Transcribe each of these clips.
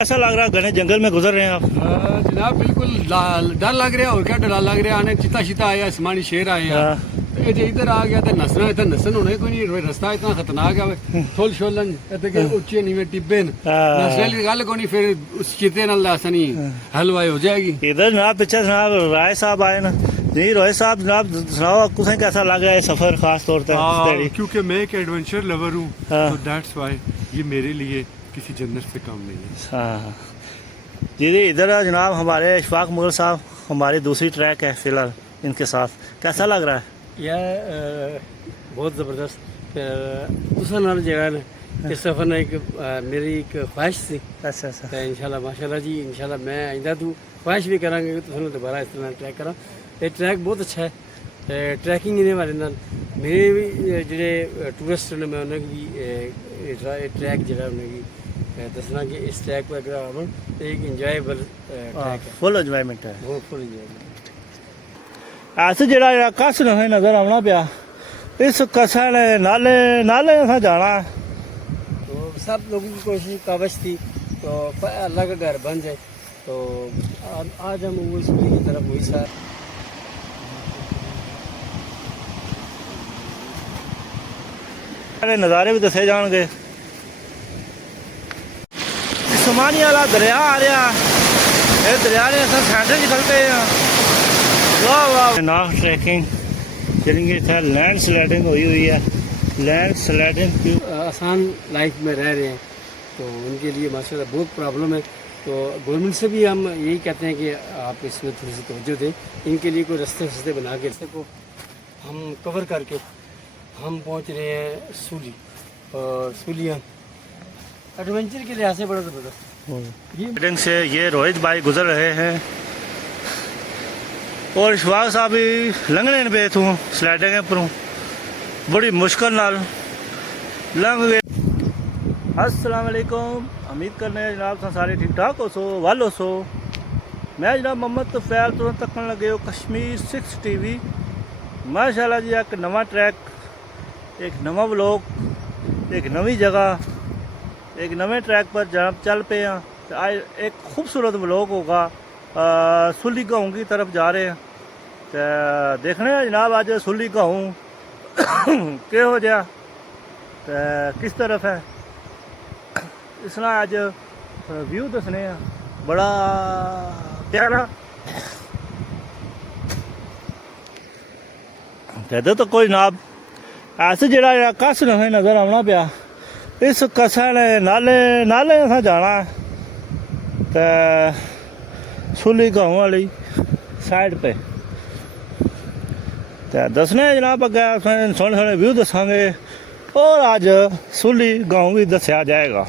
ऐसा लग रहा है घने जंगल में गुजर रहे हैं आप। जनाब बिल्कुल डर लग रहा है। और क्या डर लग रहा है? आने चिता शिता आया, आसमानी शेर आए हैं। ये जो इधर आ गया तो नसना इतना नसन होने कोई नहीं। रास्ता इतना खतरनाक है। छोल छोलन इतने उच्चे नीवे टिब्बे नसने की गल कोई नहीं। फिर उस चिते नाल आसानी हलवाई हो जाएगी। इधर जनाब पीछे जनाब राय साहब आए ना जी। रोहित साहब जनाब सुनाओ कुछ कैसा लग रहा है सफर खास तौर पर? क्योंकि मैं एक एडवेंचर लवर हूँ तो दैट्स व्हाई ये मेरे लिए किसी जन्नत से कम नहीं है। हाँ जी जी। इधर जनाब हमारे इशफाक मुगल साहब हमारी दूसरी ट्रैक है फिलहाल इनके साथ। कैसा लग रहा है? यह बहुत ज़बरदस्त दूसरा नाल जगह ने इस सफ़र ने एक मेरी एक ख्वाहिश थी। अच्छा अच्छा। तो इंशाल्लाह माशाल्लाह जी इंशाल्लाह मैं आइंदा तू ख्वाहिश भी करांगे कि तुहानू दोबारा इस तरह ट्रैक करा। ये ट्रैक बहुत अच्छा है। ट्रैकिंग इन्हें वाले नाल मेरे भी जेह्ड़े टूरिस्ट ने मैं उन्हें भी ट्रैक जेह्ड़ा उन्हें भी दसना कि इस ट्रैक पर अगर आवन तो एक इंजॉयबल ट्रैक है। फुल एंजॉयमेंट है। बहुत फुल इंजॉयबल। अस जेह्ड़ा कस नजर आना पिया इस कसा ने नाले नाले असें जाना है। तो सब लोगों की कोशिश काबश थी तो अल्लाह का घर बन जाए। तो आज हम वो स्कूल की तरफ वही सा नज़ारे भी दसे जाएंगे। समानी वाला दरिया आ रहा है। दरिया ने अस सैंटर निकलते हैं। वाह वाह ना ट्रैकिंग जी इतना लैंड स्लाइडिंग हुई हुई है। लैंड स्लाइडिंग आसान लाइफ में रह रहे हैं तो उनके लिए माशाल्लाह बहुत प्रॉब्लम है। तो गवर्नमेंट से भी हम यही कहते हैं कि आप इसमें थोड़ी सी तवज्जो दें। इनके लिए कोई रास्ते बना के रास्ते को हम कवर करके हम पहुंच रहे हैं सूली और सूलियान एडवेंचर के लिहाज से बड़ा ज़बरदस्त। से ये रोहित भाई गुजर रहे हैं और इशफाक साहब भी लंघने पे तू स्लाइडिंग पर बड़ी मुश्किल नाल लंघ गए। अस्सलाम वालेकुम। उम्मीद करने जनाब तुम सारे ठीक ठाक हो सो वाल हो सो। मैं जनाब मोहम्मद तुफैल तुरंत तकन लगे हो कश्मीर 6 TV। माशाल्लाह जी एक नवा ट्रैक एक नवा व्लॉग एक नवी जगह एक नवे ट्रैक पर जनाब चल पे हैं। तो आज एक खूबसूरत व्लॉग होगा। सुली गाँव की तरफ जा रहे हैं तो देखने जनाब आज सुली गाँव किहो जिहा तो किस तरफ है इसना अज व्यू दसने बड़ा प्यारा। इधर तो कोई जनाब अस जेह्ड़ा कस नजर आना पिया इस कसा ने नाले नाले असें जाना है तो सुली गाँव वाली साइड पे तो दसने जनाब अग्गे सोहने सोहने व्यू दसांगे और अज सुली गाँव भी दसिया जाएगा।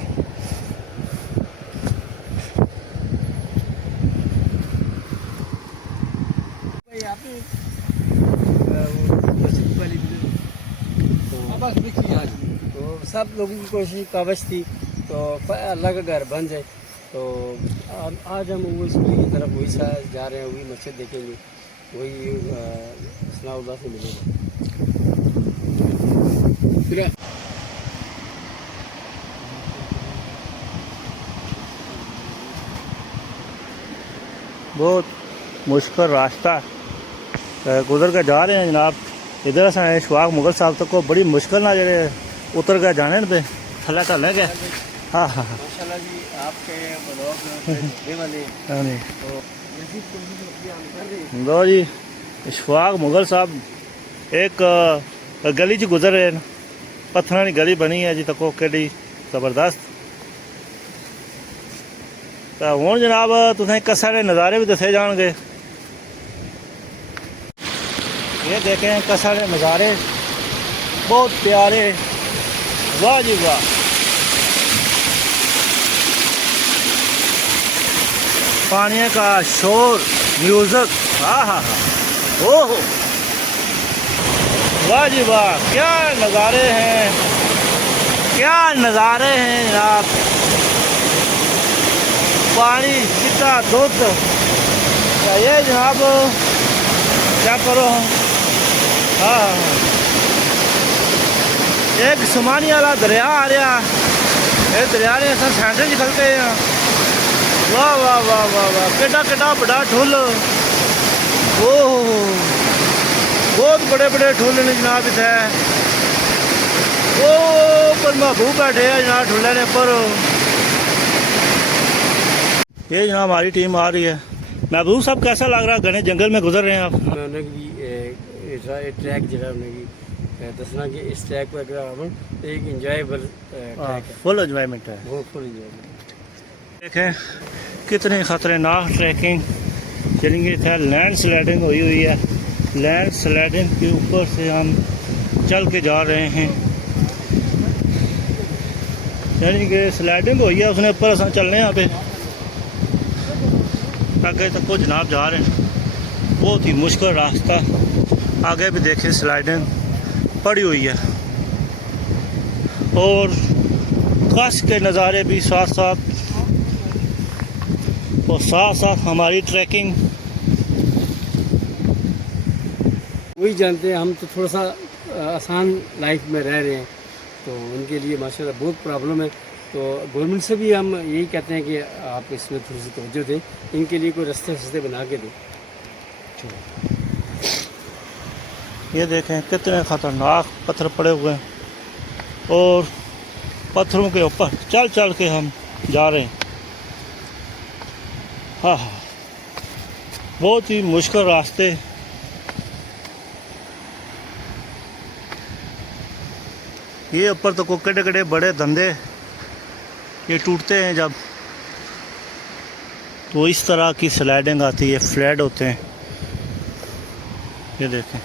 तो सब लोगों की कोशिश काबश थी तो अल्लाह का घर बन जाए। तो आज हम वो स्कूल की तरफ वही सा जा रहे हैं। वही मस्जिद देखेंगे वही सनाउल्लाह से मिलेगा। बहुत मुश्किल रास्ता गुजर के जा रहे हैं जनाब। इधर अस इशफाक मुगल साहब तक को बड़ी मुश्किल ना जे उतर के जाने पे थले ढले गए। हाँ हाँ हाँ माशाल्लाह जी आपके ब्लॉग वाले तो लो जी इशफाक मुगल साहब एक गली च गुजर रहे हैं। पत्थर की गली बनी है जी तको केडी जबरदस्त। तो हूँ जनाब तुसें कसा के नज़ारे भी दसे जाएंगे। ये देखें कसा के नज़ारे बहुत प्यारे। वाह जी वाह। पानी का शोर म्यूजिक हाँ हाँ हाँ ओहो वाह जी वाह क्या नज़ारे हैं क्या नज़ारे हैं जनाब। पानी चिट्टा दूध ये जनाब क्या करो। हाँ एक समानी वाला दरिया आ रहा है। ये दरिया ने अस सैंटर निकलते हैं वाह वाह वाह वाह वाह केडा केडा बड़ा ठुल। ओह बहुत बड़े बड़े ठुल ने जनाब इत्थे। ओ पर महबूब बैठे हैं जनाब ठुल्ले ने पर। ये जनाब हमारी टीम आ रही है। महबूब साहब कैसा लग रहा है घने जंगल में गुजर रहे हैं आप? उन्हें भी ट्रैक जो है उन्हें भी दसना कि इस ट्रैक पर अगर आवन तो एक इंजॉयबल ट्रैक है, फुल एंजॉयमेंट है। बहुत फुल इंजॉयबल। देखें कितनी खतरनाक ट्रैकिंग चलेंगे। इतना लैंड स्लाइडिंग हुई है। लैंड स्लाइडिंग के ऊपर से हम चल के जा रहे हैं। यानी कि स्लाइडिंग हुई है उसने ऊपर अस चलने यहाँ पे आगे तक को जनाब जा रहे हैं। बहुत ही मुश्किल रास्ता। आगे भी देखें स्लाइडिंग पड़ी हुई है और कश के नज़ारे भी साथ साथ और साथ साथ हमारी ट्रैकिंग। वही जानते हैं, हम तो थोड़ा सा आसान लाइफ में रह रहे हैं तो उनके लिए माशाल्लाह बहुत प्रॉब्लम है। तो गवर्नमेंट से भी हम यही कहते हैं कि आप इसमें थोड़ी सी तवज्जो दें, इनके लिए कोई रास्ते बना के दें। ये देखें कितने ख़तरनाक पत्थर पड़े हुए हैं और पत्थरों के ऊपर चल चल के हम जा रहे हैं। हाँ हाँ बहुत ही मुश्किल रास्ते। ये ऊपर तो केड़े केड़े बड़े धंधे ये टूटते हैं जब तो इस तरह की स्लाइडिंग आती है, फ्लैट होते हैं। ये देखें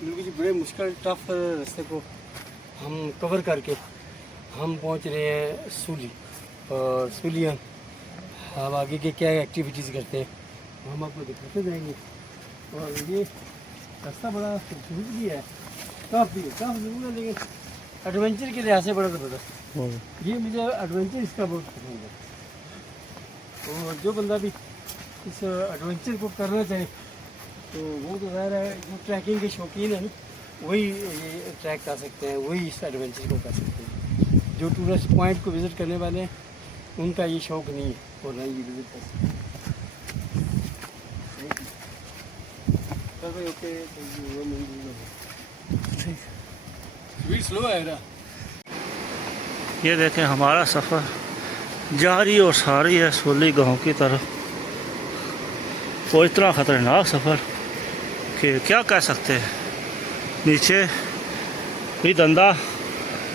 बिल्कुल जी बड़े मुश्किल टफ रास्ते को हम कवर करके हम पहुंच रहे हैं सूली। और सूली हम आगे के क्या एक्टिविटीज़ करते हैं हम आपको दिखाते जाएंगे। और ये रास्ता बड़ा खूबसूरत भी है, काफ़ी ज़रूर है, लेकिन एडवेंचर के लिहाज से बड़ा ज़बरदस्त। ये मुझे एडवेंचर इसका बहुत पसंद है। और जो बंदा भी इस एडवेंचर को करना चाहे तो वो तो ज़ाहिर है जो ट्रैकिंग के शौकीन हैं वही ये ट्रैक कर सकते हैं, वही इस एडवेंचर को कर सकते हैं। जो टूरिस्ट पॉइंट को विज़िट करने वाले हैं उनका ये शौक़ नहीं है और ना ये विज़िट कर सकते हैं। ओके स्लो है ना। ये देखें हमारा सफ़र जारी और सारी है सोली गांव की तरफ। वो इतना ख़तरनाक सफ़र कि क्या कह सकते हैं। नीचे भी धंधा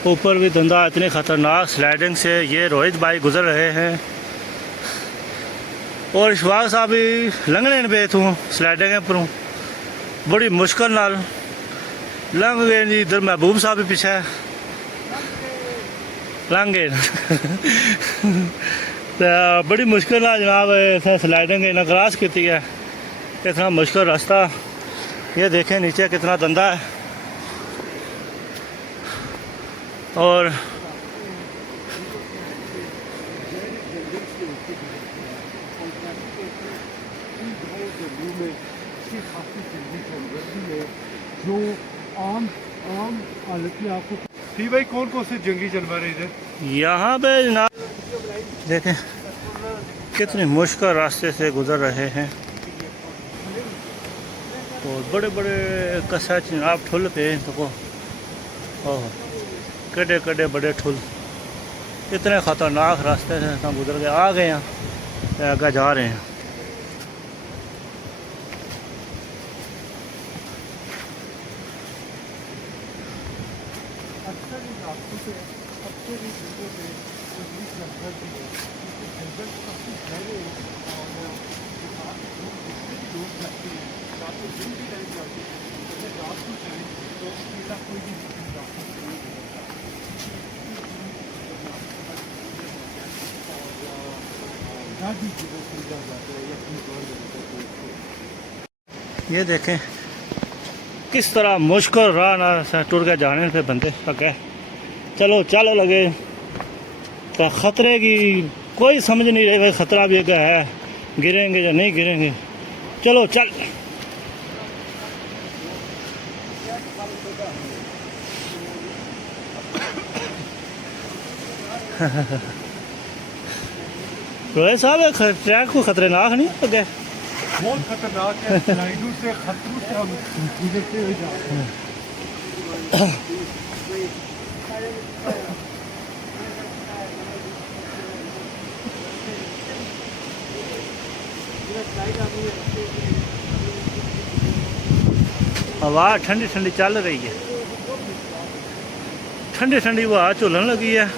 ऊपर भी धंधा। इतनी ख़तरनाक स्लाइडिंग से ये रोहित भाई गुजर रहे हैं और इशफाक साहब भी लंघने पे तू स्लाइडिंग पर बड़ी मुश्किल नाल लंघ गए जी। इधर महबूब साहब भी पीछे लंघ गए तो बड़ी मुश्किल ना जनाब इतना स्लाइडिंग इन्हें क्रॉस की है। इतना मुश्किल रास्ता। ये देखें नीचे कितना धंधा है और जो आम हालत में आपको थी भाई कौन कौन से जंगी जानवर है इधर? यहाँ पे जनाब देखें कितने मुश्किल रास्ते से गुजर रहे हैं और बड़े बड़े कसा जनाब ठुल पे तो ओह कड़े कड़े बड़े ठुल। इतने ख़तरनाक रास्ते से हम गुजर के आ गए हैं, आगे जा रहे हैं। ये देखें किस तरह मुश्किल राह ना टुर के जाने पे बंदे अगे चलो चलो लगे तो खतरे की कोई समझ नहीं रही भाई खतरा भी अगर है गिरेंगे या नहीं गिरेंगे चलो चल रोहित साहब ट्रैक को खतरनाक नहीं अगे बहुत खतरनाक है स्लाइडों से खतरों से हम गुजरते हुए जा रहे हैं हवा ठंडी ठंडी चल रही है ठंडी ठंडी हवा झूलन लगी है